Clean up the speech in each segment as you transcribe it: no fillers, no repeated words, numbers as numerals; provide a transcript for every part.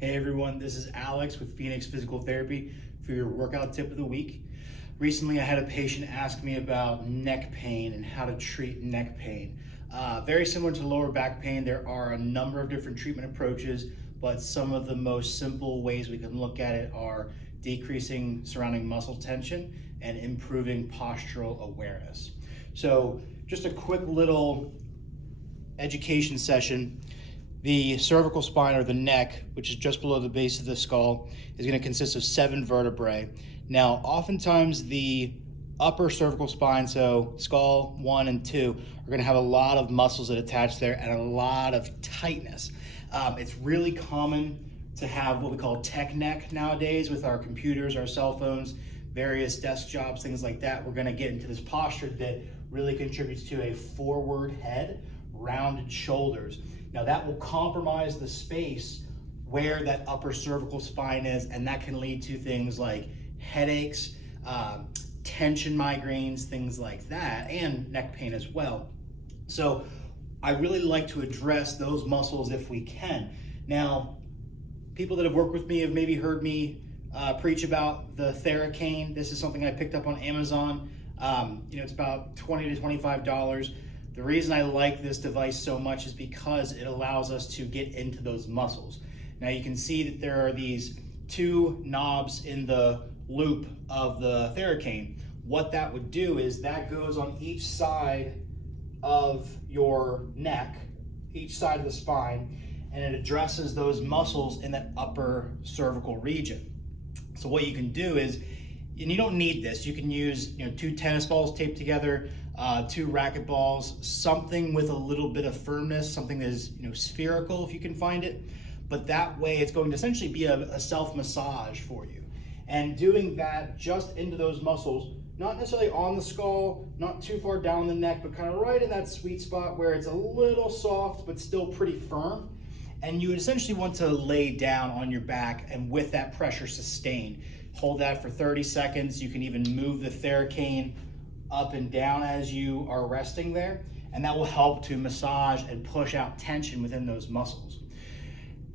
Hey everyone, this is Alex with Phoenix Physical Therapy for your workout tip of the week. Recently I had a patient ask me about neck pain and how to treat neck pain. Very similar to lower back pain, there are a number of different treatment approaches, but some of the most simple ways we can look at it are decreasing surrounding muscle tension and improving postural awareness. So just a quick little education session. The cervical spine, or the neck, which is just below the base of the skull, is going to consist of 7 vertebrae. Now, oftentimes the upper cervical spine, so skull 1 and 2, are going to have a lot of muscles that attach there and a lot of tightness. It's really common to have what we call tech neck nowadays with our computers, our cell phones, various desk jobs, things like that. We're going to get into this posture that really contributes to a forward head, rounded shoulders. Now that will compromise the space where that upper cervical spine is, and that can lead to things like headaches, tension migraines, things like that, and neck pain as well. So I really like to address those muscles if we can. Now, people that have worked with me have maybe heard me preach about the Theracane. This is something I picked up on Amazon. It's about $20 to $25. The reason I like this device so much is because it allows us to get into those muscles. Now you can see that there are these 2 knobs in the loop of the Theracane. What that would do is that goes on each side of your neck, each side of the spine, and it addresses those muscles in that upper cervical region. So what you can do is, and you don't need this, you can use 2 tennis balls taped together, 2 racket balls, something with a little bit of firmness, something that is spherical if you can find it. But that way it's going to essentially be a self-massage for you. And doing that just into those muscles, not necessarily on the skull, not too far down the neck, but kind of right in that sweet spot where it's a little soft but still pretty firm. And you would essentially want to lay down on your back and with that pressure sustained. Hold that for 30 seconds. You can even move the Theracane up and down as you are resting there, and that will help to massage and push out tension within those muscles.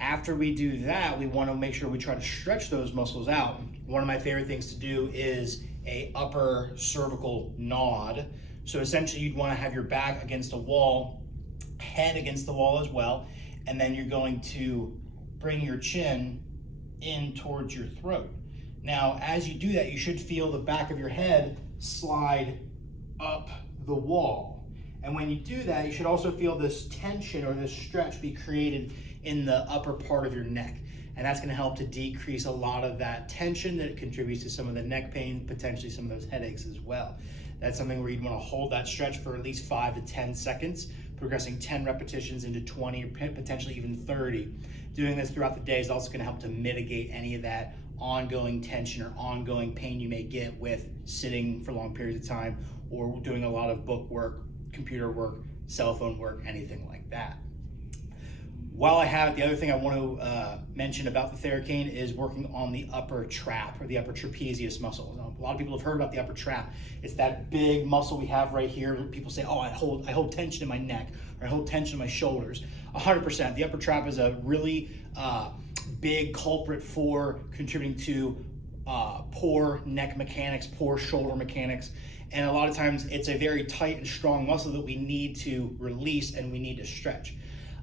After we do that, we want to make sure we try to stretch those muscles out. One of my favorite things to do is a upper cervical nod. So essentially you'd want to have your back against a wall, head against the wall as well, and then you're going to bring your chin in towards your throat. Now, as you do that, you should feel the back of your head slide up the wall. And when you do that, you should also feel this tension or this stretch be created in the upper part of your neck. And that's going to help to decrease a lot of that tension that contributes to some of the neck pain, potentially some of those headaches as well. That's something where you'd want to hold that stretch for at least 5 to 10 seconds, progressing 10 repetitions into 20 or potentially even 30. Doing this throughout the day is also going to help to mitigate any of that ongoing tension or ongoing pain you may get with sitting for long periods of time or doing a lot of book work, computer work, cell phone work, anything like that. While I have it, the other thing I want to mention about the Theracane is working on the upper trap or the upper trapezius muscle. Now, a lot of people have heard about the upper trap. It's that big muscle we have right here. People say, oh, I hold tension in my neck, or I hold tension in my shoulders. 100%. The upper trap is a really big culprit for contributing to poor neck mechanics, poor shoulder mechanics. And a lot of times it's a very tight and strong muscle that we need to release and we need to stretch.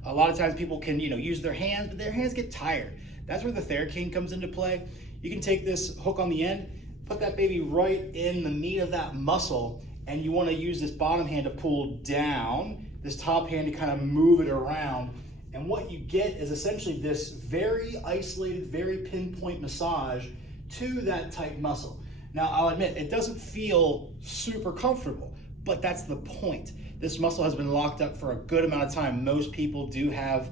A lot of times people can, use their hands, but their hands get tired. That's where the Theracane comes into play. You can take this hook on the end, put that baby right in the meat of that muscle, and you want to use this bottom hand to pull down, this top hand to kind of move it around. And what you get is essentially this very isolated, very pinpoint massage to that tight muscle. Now, I'll admit, it doesn't feel super comfortable, but that's the point. This muscle has been locked up for a good amount of time. Most people do have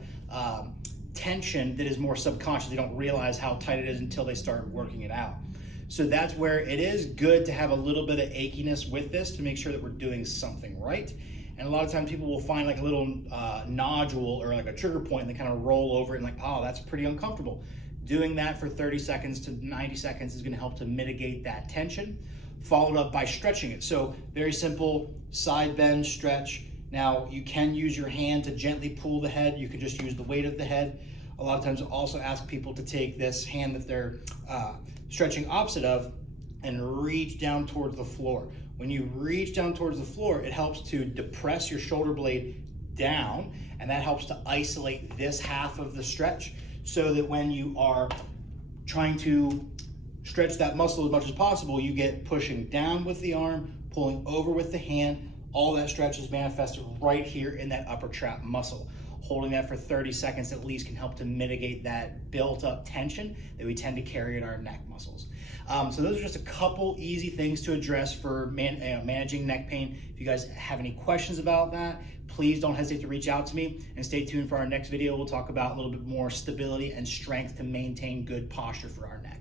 tension that is more subconscious. They don't realize how tight it is until they start working it out. So that's where it is good to have a little bit of achiness with this to make sure that we're doing something right. And a lot of times people will find like a little nodule or like a trigger point and they kind of roll over it and like, oh, that's pretty uncomfortable. Doing that for 30 seconds to 90 seconds is going to help to mitigate that tension, followed up by stretching it. So very simple side bend stretch. Now you can use your hand to gently pull the head. You can just use the weight of the head. A lot of times I'll also ask people to take this hand that they're stretching opposite of and reach down towards the floor. When you reach down towards the floor, it helps to depress your shoulder blade down, and that helps to isolate this half of the stretch, so that when you are trying to stretch that muscle as much as possible, you get pushing down with the arm, pulling over with the hand. All that stretch is manifested right here in that upper trap muscle. Holding that for 30 seconds at least can help to mitigate that built up tension that we tend to carry in our neck muscles. So those are just a couple easy things to address for managing neck pain. If you guys have any questions about that, please don't hesitate to reach out to me, and stay tuned for our next video. We'll talk about a little bit more stability and strength to maintain good posture for our neck.